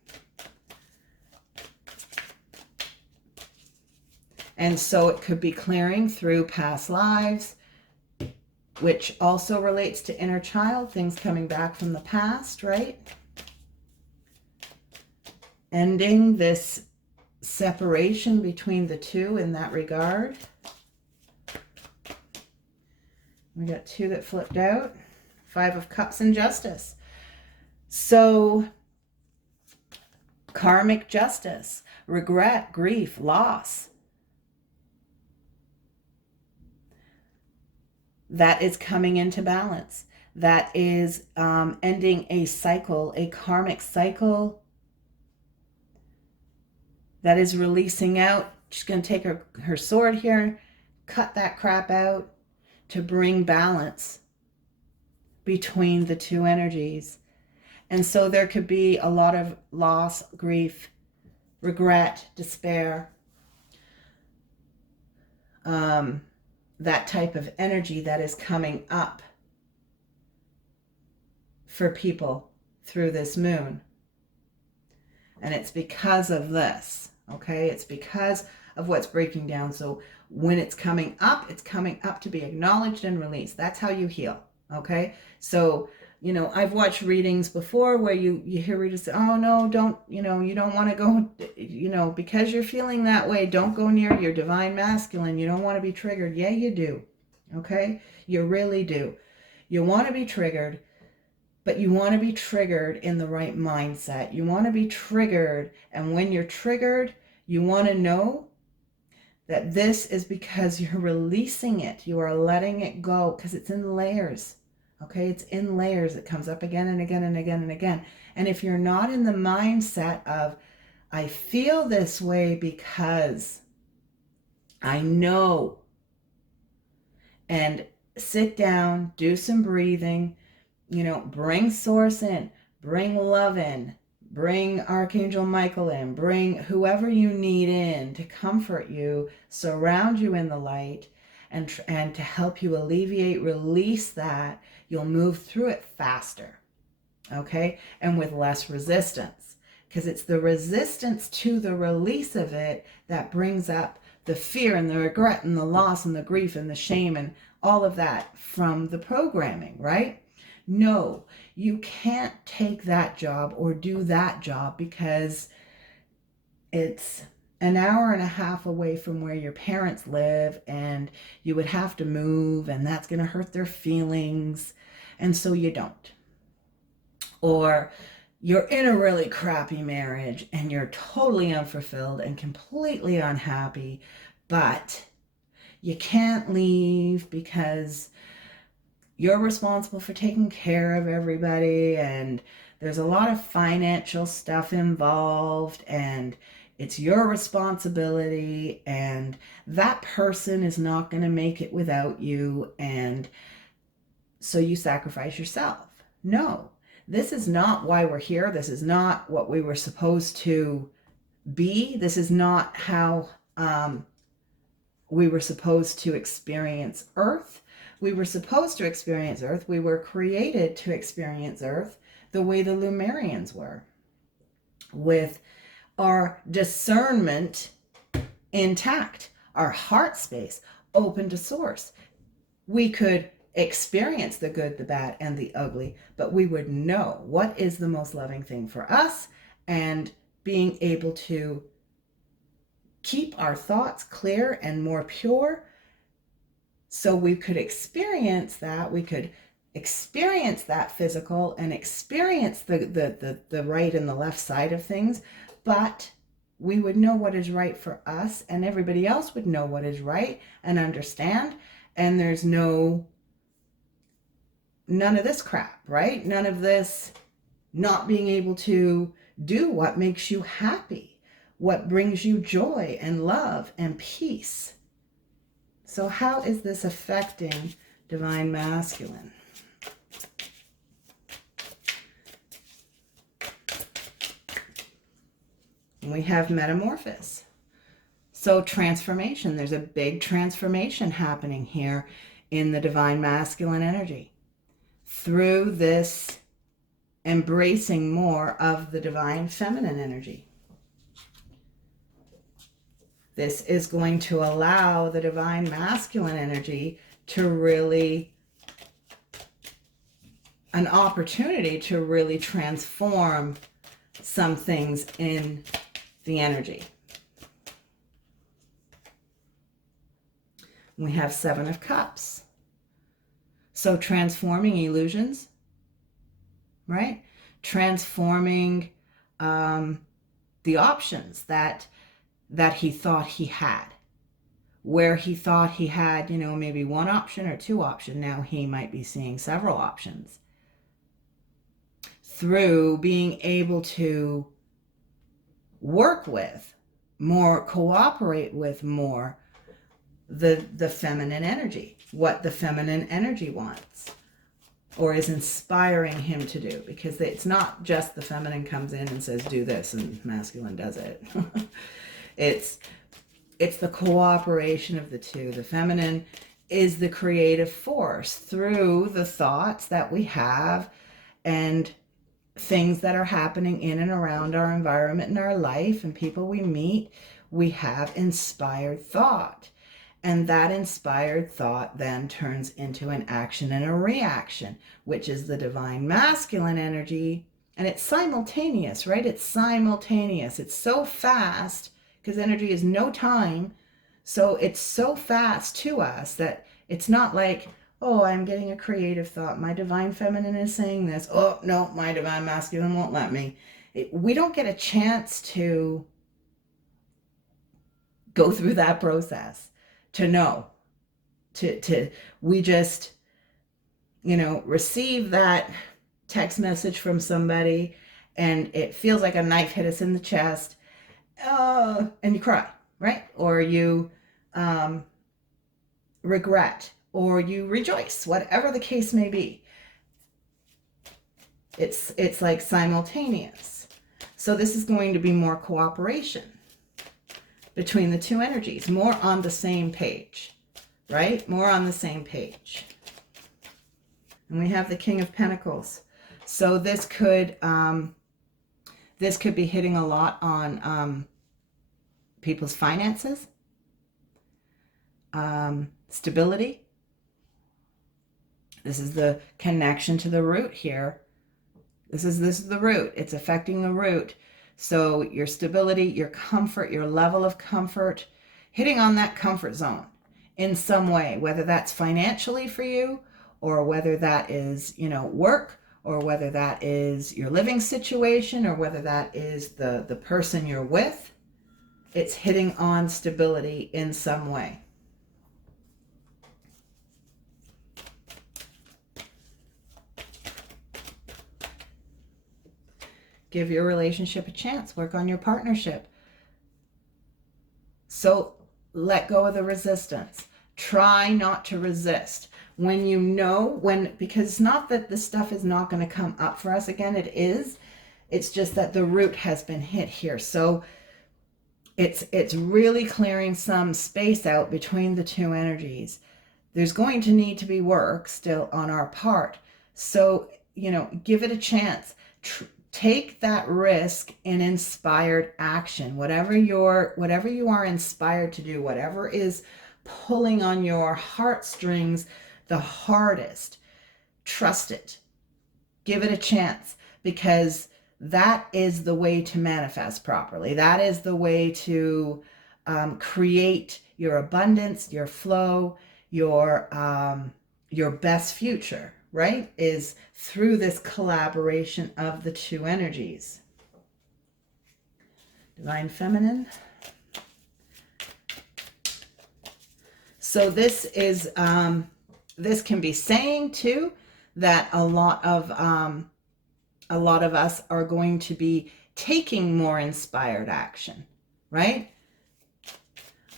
And so it could be clearing through past lives, which also relates to inner child, things coming back from the past, right? Ending this separation between the two in that regard. We got two that flipped out. 5 of Cups and Justice. So, karmic justice, regret, grief, loss. That is coming into balance. That is ending a cycle, a karmic cycle. That is releasing out. She's going to take her sword here, cut that crap out to bring balance between the two energies. And so there could be a lot of loss, grief, regret, despair, that type of energy that is coming up for people through this moon. And it's because of this, okay? It's because of what's breaking down. So when it's coming up to be acknowledged and released. That's how you heal, okay? So, I've watched readings before where you hear readers say, oh no, don't, you don't want to go, because you're feeling that way, don't go near your divine masculine. You don't want to be triggered. Yeah, you do, okay? You really do. You want to be triggered, but you want to be triggered in the right mindset. You want to be triggered, and when you're triggered, you want to know that this is because you're releasing it. You are letting it go because it's in layers. Okay, it's in layers. It comes up again and again and again and again. And if you're not in the mindset of, I feel this way because I know, and sit down, do some breathing, bring source in, bring love in, bring Archangel Michael in, bring whoever you need in to comfort you, surround you in the light, and to help you alleviate, release that. You'll move through it faster, okay? And with less resistance, because it's the resistance to the release of it that brings up the fear and the regret and the loss and the grief and the shame and all of that from the programming, right? No, you can't take that job or do that job because it's an hour and a half away from where your parents live, and you would have to move, and that's going to hurt their feelings, and so you don't. Or you're in a really crappy marriage and you're totally unfulfilled and completely unhappy, but you can't leave because you're responsible for taking care of everybody, and there's a lot of financial stuff involved, and it's your responsibility, and that person is not going to make it without you, and so you sacrifice yourself. No, this is not why we're here. This is not what we were supposed to be. This is not how we were supposed to experience Earth. We were supposed to experience Earth. We were created to experience Earth the way the Lemurians were, with our discernment intact, our heart space open to source. We could experience the good, the bad, and the ugly, but we would know what is the most loving thing for us, and being able to keep our thoughts clear and more pure so we could experience that. We could experience that physical and experience the right and the left side of things, but we would know what is right for us, and everybody else would know what is right and understand. And there's none of this crap, right? None of this not being able to do what makes you happy, what brings you joy and love and peace. So how is this affecting Divine Masculine? We have Metamorphosis. So transformation, there's a big transformation happening here in the Divine Masculine energy through this embracing more of the Divine Feminine energy. This is going to allow the Divine Masculine energy to really, an opportunity to really transform some things in the energy. We have Seven of Cups. So transforming illusions, right? Transforming the options that he thought he had. Where he thought he had, you know, maybe one option or two options, now he might be seeing several options. Through being able to work with more, cooperate with more the feminine energy, what the feminine energy wants or is inspiring him to do, because it's not just the feminine comes in and says do this and masculine does it. it's the cooperation of the two. The feminine is the creative force through the thoughts that we have and things that are happening in and around our environment and our life and people we meet. We have inspired thought. And that inspired thought then turns into an action and a reaction, which is the Divine Masculine energy. And it's simultaneous, right? It's simultaneous. It's so fast because energy is no time. So it's so fast to us that it's not like, oh, I'm getting a creative thought. My Divine Feminine is saying this. Oh, no, my Divine Masculine won't let me. We don't get a chance to go through that process. To know, we just, you know, receive that text message from somebody and it feels like a knife hit us in the chest, and you cry, right? Or you regret, or you rejoice, whatever the case may be. It's like simultaneous. So this is going to be more cooperation between the two energies, more on the same page, right? More on the same page. And we have the King of Pentacles. So this could be hitting a lot on people's finances, stability. This is the connection to the root here. This is the root. It's affecting the root. So your stability, your comfort, your level of comfort, hitting on that comfort zone in some way, whether that's financially for you or whether that is, you know, work, or whether that is your living situation, or whether that is the person you're with. It's hitting on stability in some way. Give your relationship a chance. Work on your partnership. So let go of the resistance. Try not to resist. When you know, because it's not that this stuff is not going to come up for us again. It is. It's just that the root has been hit here. So it's really clearing some space out between the two energies. There's going to need to be work still on our part. So, you know, give it a chance. Take that risk in inspired action. Whatever you are inspired to do, whatever is pulling on your heartstrings the hardest, trust it. Give it a chance, because that is the way to manifest properly. That is the way to create your abundance, your flow, your best future, right, is through this collaboration of the two energies. Divine Feminine. So this is, this can be saying too that a lot of us are going to be taking more inspired action, right?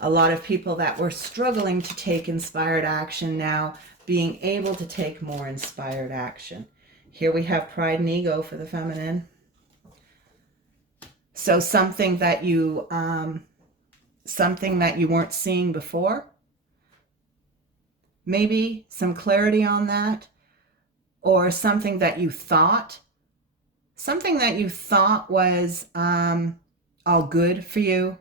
A lot of people that were struggling to take inspired action now being able to take more inspired action. Here we have pride and ego for the feminine. So something that you weren't seeing before. Maybe some clarity on that, or something that you thought was all good for you,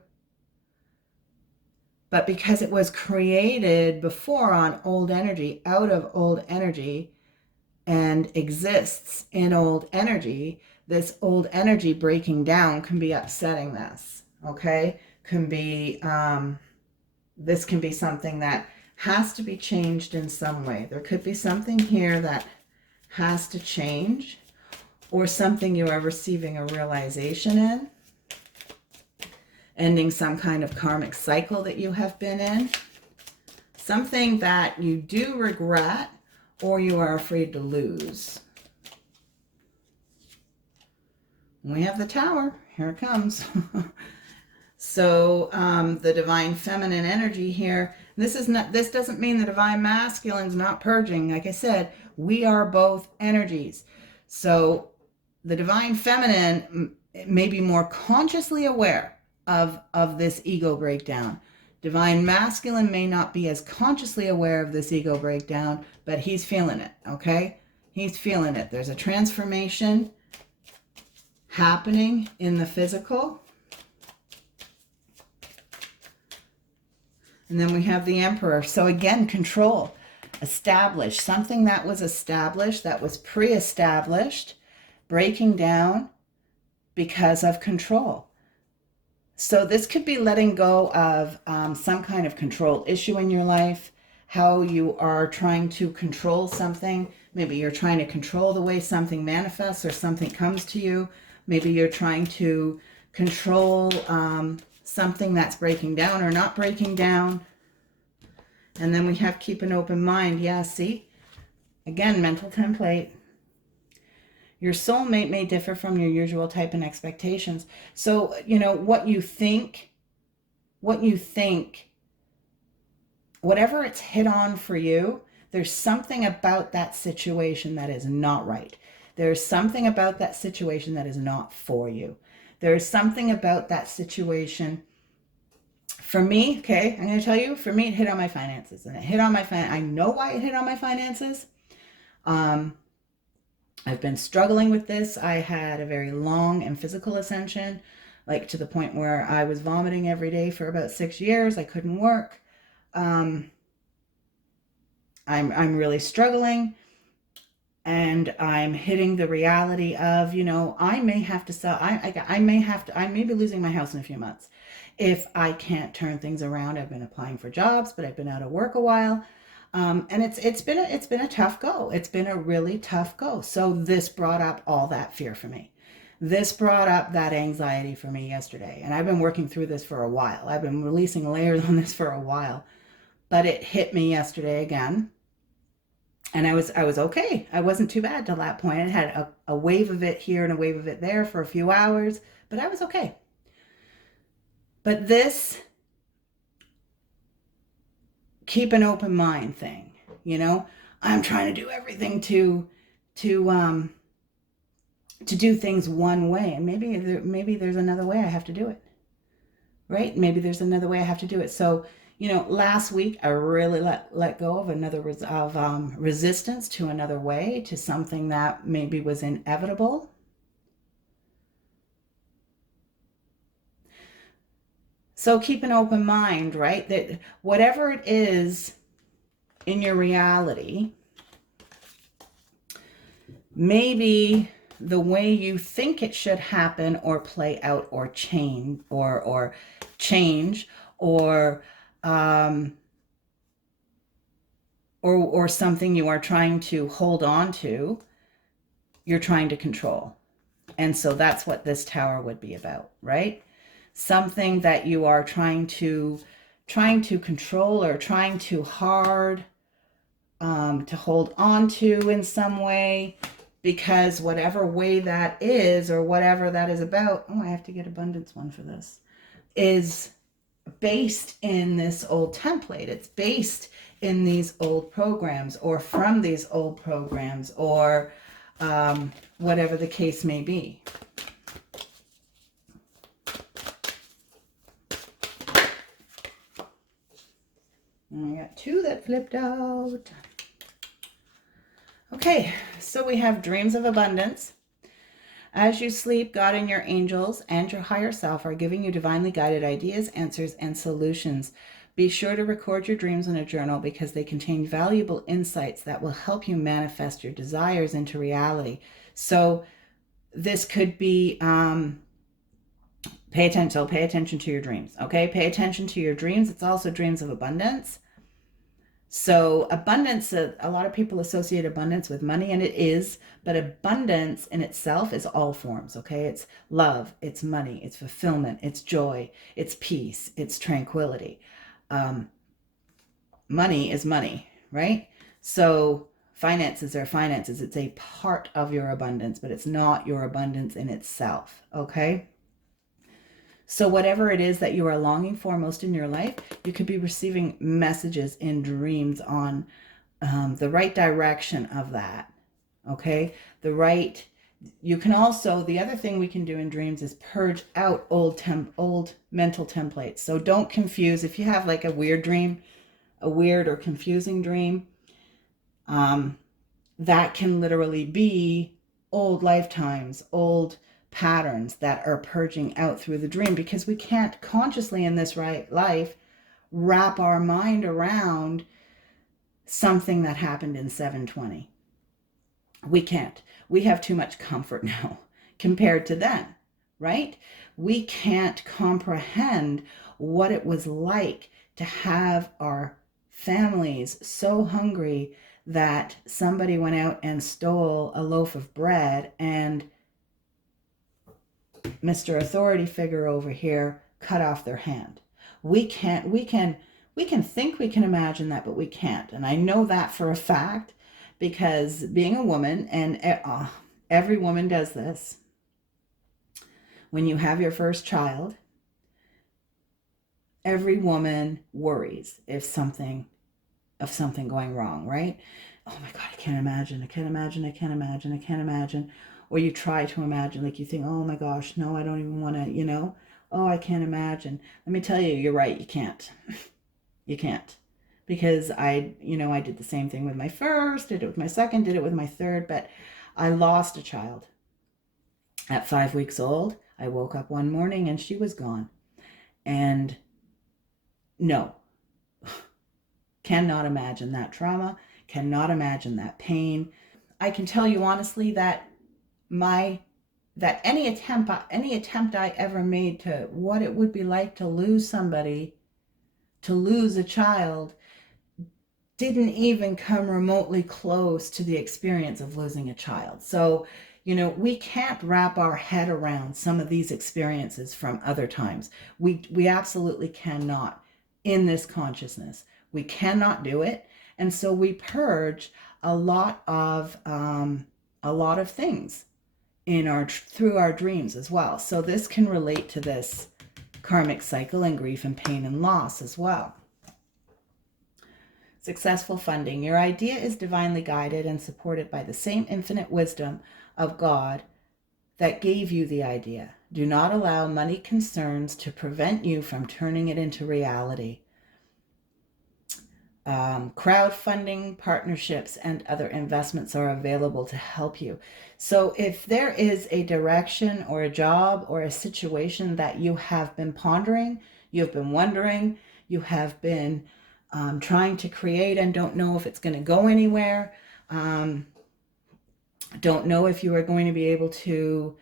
but because it was created before on old energy, out of old energy, and exists in old energy, this old energy breaking down can be upsetting this, okay? Can be, this can be something that has to be changed in some way. There could be something here that has to change, or something you are receiving a realization in, ending some kind of karmic cycle that you have been in, something that you do regret or you are afraid to lose. We have the Tower. Here it comes. So the Divine Feminine energy here, this doesn't mean the Divine Masculine is not purging. Like I said, we are both energies. So the Divine Feminine may be more consciously aware of this ego breakdown. Divine Masculine may not be as consciously aware of this ego breakdown, but he's feeling it, okay? He's feeling it. There's a transformation happening in the physical. And then we have the Emperor. So again, control, established, something that was established, that was pre-established, breaking down because of control. So this could be letting go of some kind of control issue in your life, how you are trying to control something. Maybe you're trying to control the way something manifests or something comes to you. Maybe you're trying to control something that's breaking down or not breaking down. And then we have keep an open mind. Yeah, see? Again, mental template. Your soulmate may differ from your usual type and expectations. So, you know, what you think, whatever it's hit on for you, there's something about that situation that is not right. There's something about that situation that is not for you. There's something about that situation. For me, okay, I'm going to tell you, for me, it hit on my finances. And it hit on my I know why it hit on my finances. I've been struggling with this. I had a very long and physical ascension, like to the point where I was vomiting every day for about 6 years. I couldn't work. I'm really struggling, and I'm hitting the reality of, you know, I may have to sell. I may be losing my house in a few months if I can't turn things around. I've been applying for jobs, but I've been out of work a while. And it's been a tough go. It's been a really tough go. So this brought up all that fear for me. This brought up that anxiety for me yesterday. And I've been working through this for a while. I've been releasing layers on this for a while. But it hit me yesterday again. And I was okay. I wasn't too bad till that point. I had a wave of it here and a wave of it there for a few hours, but I was okay. But this keep an open mind thing, you know, I'm trying to do everything to do things one way, and maybe there's another way I have to do it, right? Maybe there's another way I have to do it. So, you know, last week I really let go of resistance to another way, to something that maybe was inevitable. So keep an open mind, right? That whatever it is in your reality, maybe the way you think it should happen or play out or change or or something you are trying to hold on to, you're trying to control. And so that's what this Tower would be about, right? Something that you are trying to control or trying too hard to hold on to in some way, because whatever way that is, or whatever that is about, oh, I have to get abundance one for this, is based in this old template. It's based in these old programs, or from these old programs, or whatever the case may be. And I got two that flipped out. Okay, so we have dreams of abundance. As you sleep, God and your angels and your higher self are giving you divinely guided ideas, answers, and solutions. Be sure to record your dreams in a journal because they contain valuable insights that will help you manifest your desires into reality. So this could be, pay attention to your dreams, okay? Pay attention to your dreams. It's also dreams of abundance. So abundance, a lot of people associate abundance with money, and it is, but abundance in itself is all forms, okay? It's love, it's money, it's fulfillment, it's joy, it's peace, it's tranquility. Money is money, right? So finances are finances. It's a part of your abundance, but it's not your abundance in itself, okay? So whatever it is that you are longing for most in your life, you could be receiving messages in dreams on the right direction of that, okay? You can also, the other thing we can do in dreams is purge out old mental templates. So don't confuse, if you have like a weird dream, a weird or confusing dream, that can literally be old lifetimes, old patterns that are purging out through the dream, because we can't consciously in this life wrap our mind around something that happened in 720. We can't. We have too much comfort now compared to then, right? We can't comprehend what it was like to have our families so hungry that somebody went out and stole a loaf of bread, and Mr. Authority figure over here cut off their hand. We can think we can imagine that, but we can't. And I know that for a fact, because being a woman, and every woman does this, when you have your first child, every woman worries of something going wrong, right? Oh my God, I can't imagine. Or you try to imagine, like you think, oh my gosh, no, I don't even want to, oh, I can't imagine. Let me tell you, you're right, you can't. You can't. Because I did the same thing with my first, did it with my second, did it with my third, but I lost a child. At 5 weeks old, I woke up one morning and she was gone. And no, cannot imagine that trauma, cannot imagine that pain. I can tell you honestly that any attempt I ever made to what it would be like to lose somebody, to lose a child, didn't even come remotely close to the experience of losing a child. So, we can't wrap our head around some of these experiences from other times. We absolutely cannot in this consciousness. We cannot do it. And so we purge a lot of things through our dreams as well. So this can relate to this karmic cycle and grief and pain and loss as well. Successful funding. Your idea is divinely guided and supported by the same infinite wisdom of God that gave you the idea. Do not allow money concerns to prevent you from turning it into reality. Crowdfunding, partnerships, and other investments are available to help you. So if there is a direction or a job or a situation that you have been pondering, you've been wondering, you have been trying to create and don't know if it's going to go anywhere, don't know if you are going to be able to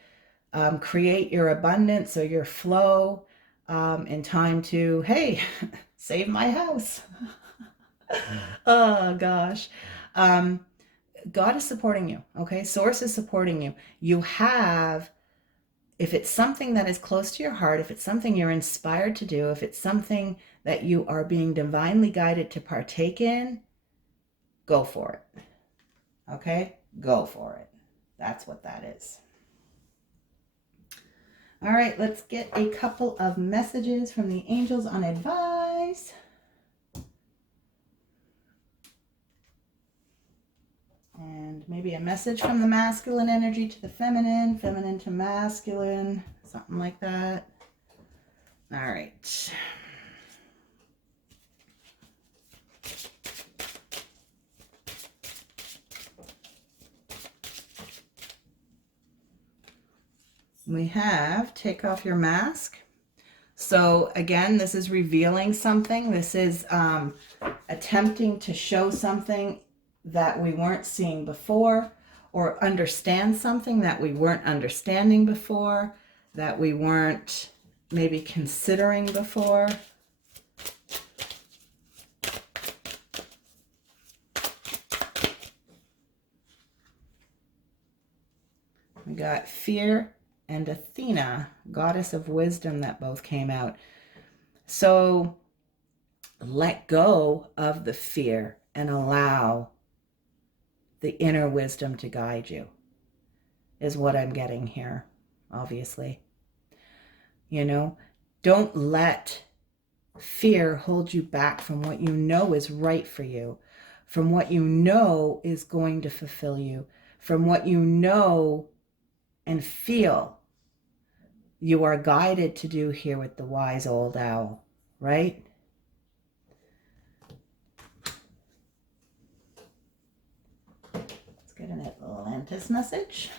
create your abundance or your flow in time to, hey, save my house. Oh, gosh. God is supporting you, okay? Source is supporting you. You have, if it's something that is close to your heart, if it's something you're inspired to do, if it's something that you are being divinely guided to partake in, go for it, okay? Go for it. That's what that is. All right, let's get a couple of messages from the angels on advice. And maybe a message from the masculine energy to the feminine, feminine to masculine, something like that. All right. We have take off your mask. So again, this is revealing something. This is attempting to show something that we weren't seeing before, or understand something that we weren't understanding before, that we weren't maybe considering before. We got fear and Athena, goddess of wisdom, that both came out. So let go of the fear and allow the inner wisdom to guide you, is what I'm getting here, obviously. You know, don't let fear hold you back from what you know is right for you, from what you know is going to fulfill you, from what you know and feel you are guided to do here with the wise old owl, right? Let's get an Atlantis message.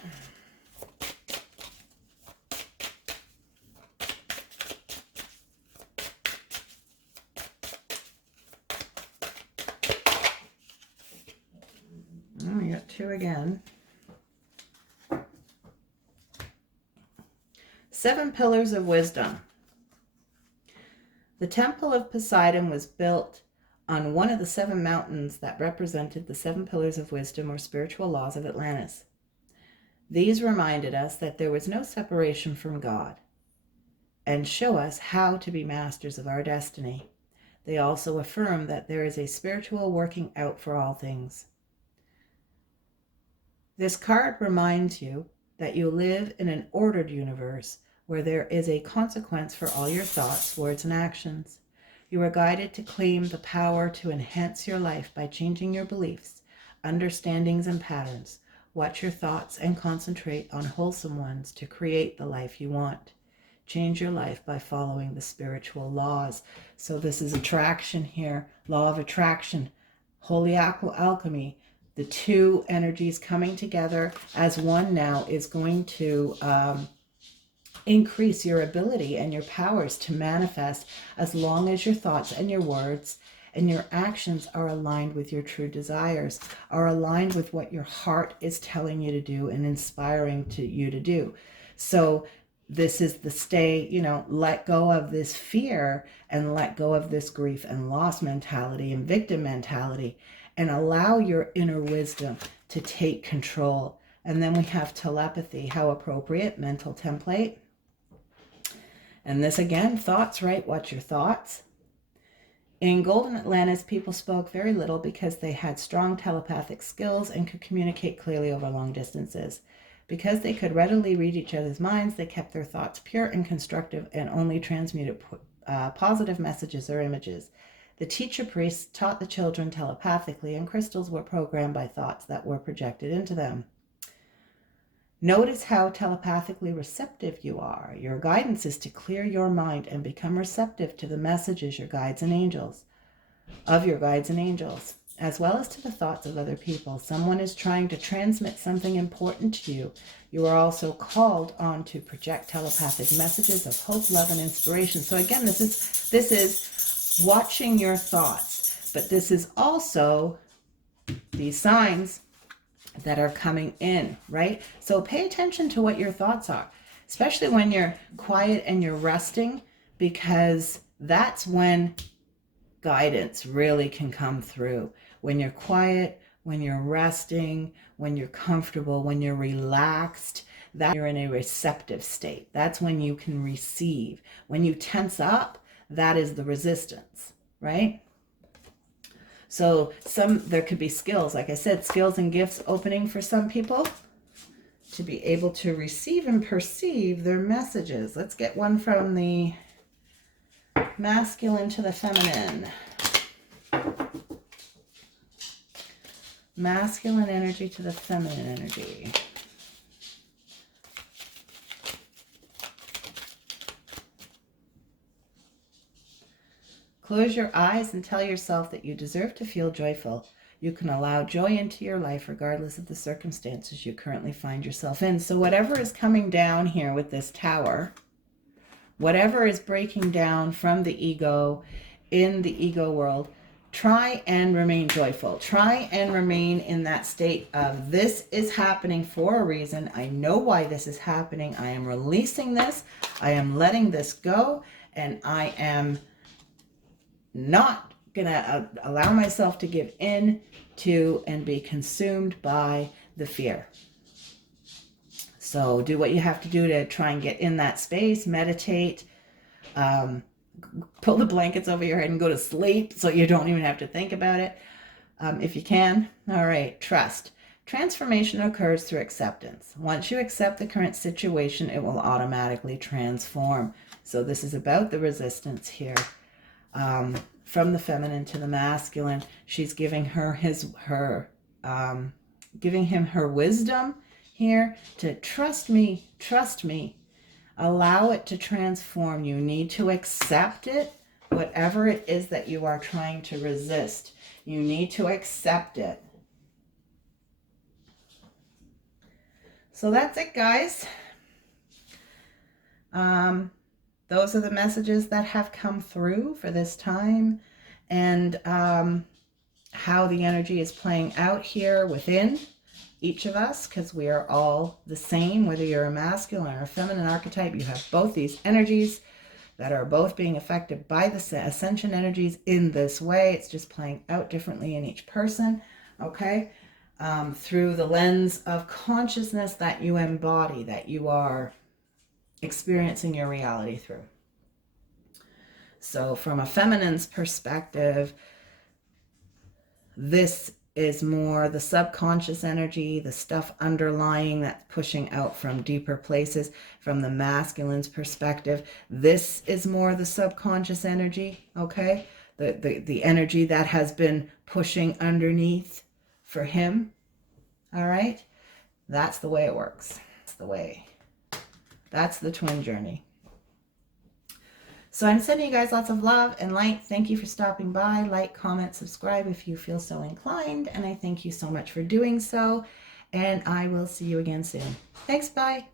Oh, we got two again. 7 pillars of wisdom. The temple of Poseidon was built on one of the 7 mountains that represented the 7 pillars of wisdom or spiritual laws of Atlantis. These reminded us that there was no separation from God and show us how to be masters of our destiny. They also affirm that there is a spiritual working out for all things. This card reminds you that you live in an ordered universe where there is a consequence for all your thoughts, words, and actions. You are guided to claim the power to enhance your life by changing your beliefs, understandings, and patterns. Watch your thoughts and concentrate on wholesome ones to create the life you want. Change your life by following the spiritual laws. So this is attraction here, law of attraction, holy alchemy. The two energies coming together as one now is going to increase your ability and your powers to manifest, as long as your thoughts and your words and your actions are aligned with your true desires, are aligned with what your heart is telling you to do and inspiring you to do. So this is the let go of this fear and let go of this grief and loss mentality and victim mentality, and allow your inner wisdom to take control. And then we have telepathy. How appropriate, mental template. And this again, thoughts, right? Watch your thoughts. In Golden Atlantis, people spoke very little because they had strong telepathic skills and could communicate clearly over long distances. Because they could readily read each other's minds, they kept their thoughts pure and constructive and only transmuted positive messages or images. The teacher priests taught the children telepathically, and crystals were programmed by thoughts that were projected into them. Notice how telepathically receptive you are. Your guidance is to clear your mind and become receptive to the messages of your guides and angels, as well as to the thoughts of other people. Someone is trying to transmit something important to you. You are also called on to project telepathic messages of hope, love, and inspiration. So again, this is watching your thoughts, but this is also these signs that are coming in, right? So pay attention to what your thoughts are, especially when you're quiet and you're resting, because that's when guidance really can come through. When you're quiet, when you're resting, when you're comfortable, when you're relaxed, that you're in a receptive state. That's when you can receive. When you tense up, that is the resistance, right? So there could be skills, like I said, skills and gifts opening for some people to be able to receive and perceive their messages. Let's get one from the masculine to the feminine. Masculine energy to the feminine energy. Close your eyes and tell yourself that you deserve to feel joyful. You can allow joy into your life regardless of the circumstances you currently find yourself in. So whatever is coming down here with this tower, whatever is breaking down from the ego in the ego world, try and remain joyful. Try and remain in that state of, this is happening for a reason. I know why this is happening. I am releasing this. I am letting this go. And I am not going to allow myself to give in to and be consumed by the fear. So do what you have to do to try and get in that space. Meditate. Pull the blankets over your head and go to sleep so you don't even have to think about it if you can. All right, trust. Transformation occurs through acceptance. Once you accept the current situation, it will automatically transform. So this is about the resistance here. From the feminine to the masculine, she's giving giving him her wisdom here to trust me, trust me. Allow it to transform. You need to accept it, whatever it is that you are trying to resist. You need to accept it. So that's it, guys. Those are the messages that have come through for this time, and how the energy is playing out here within each of us, because we are all the same. Whether you're a masculine or a feminine archetype, you have both these energies that are both being affected by the ascension energies in this way. It's just playing out differently in each person, okay? Through the lens of consciousness that you embody, that you are experiencing your reality through. So from a feminine's perspective, this is more the subconscious energy, the stuff underlying that's pushing out from deeper places. From the masculine's perspective, this is more the subconscious energy, okay? The energy that has been pushing underneath for him, all right? That's the way it works. That's the way. That's the twin journey. So I'm sending you guys lots of love and light. Thank you for stopping by. Like, comment, subscribe if you feel so inclined. And I thank you so much for doing so. And I will see you again soon. Thanks. Bye.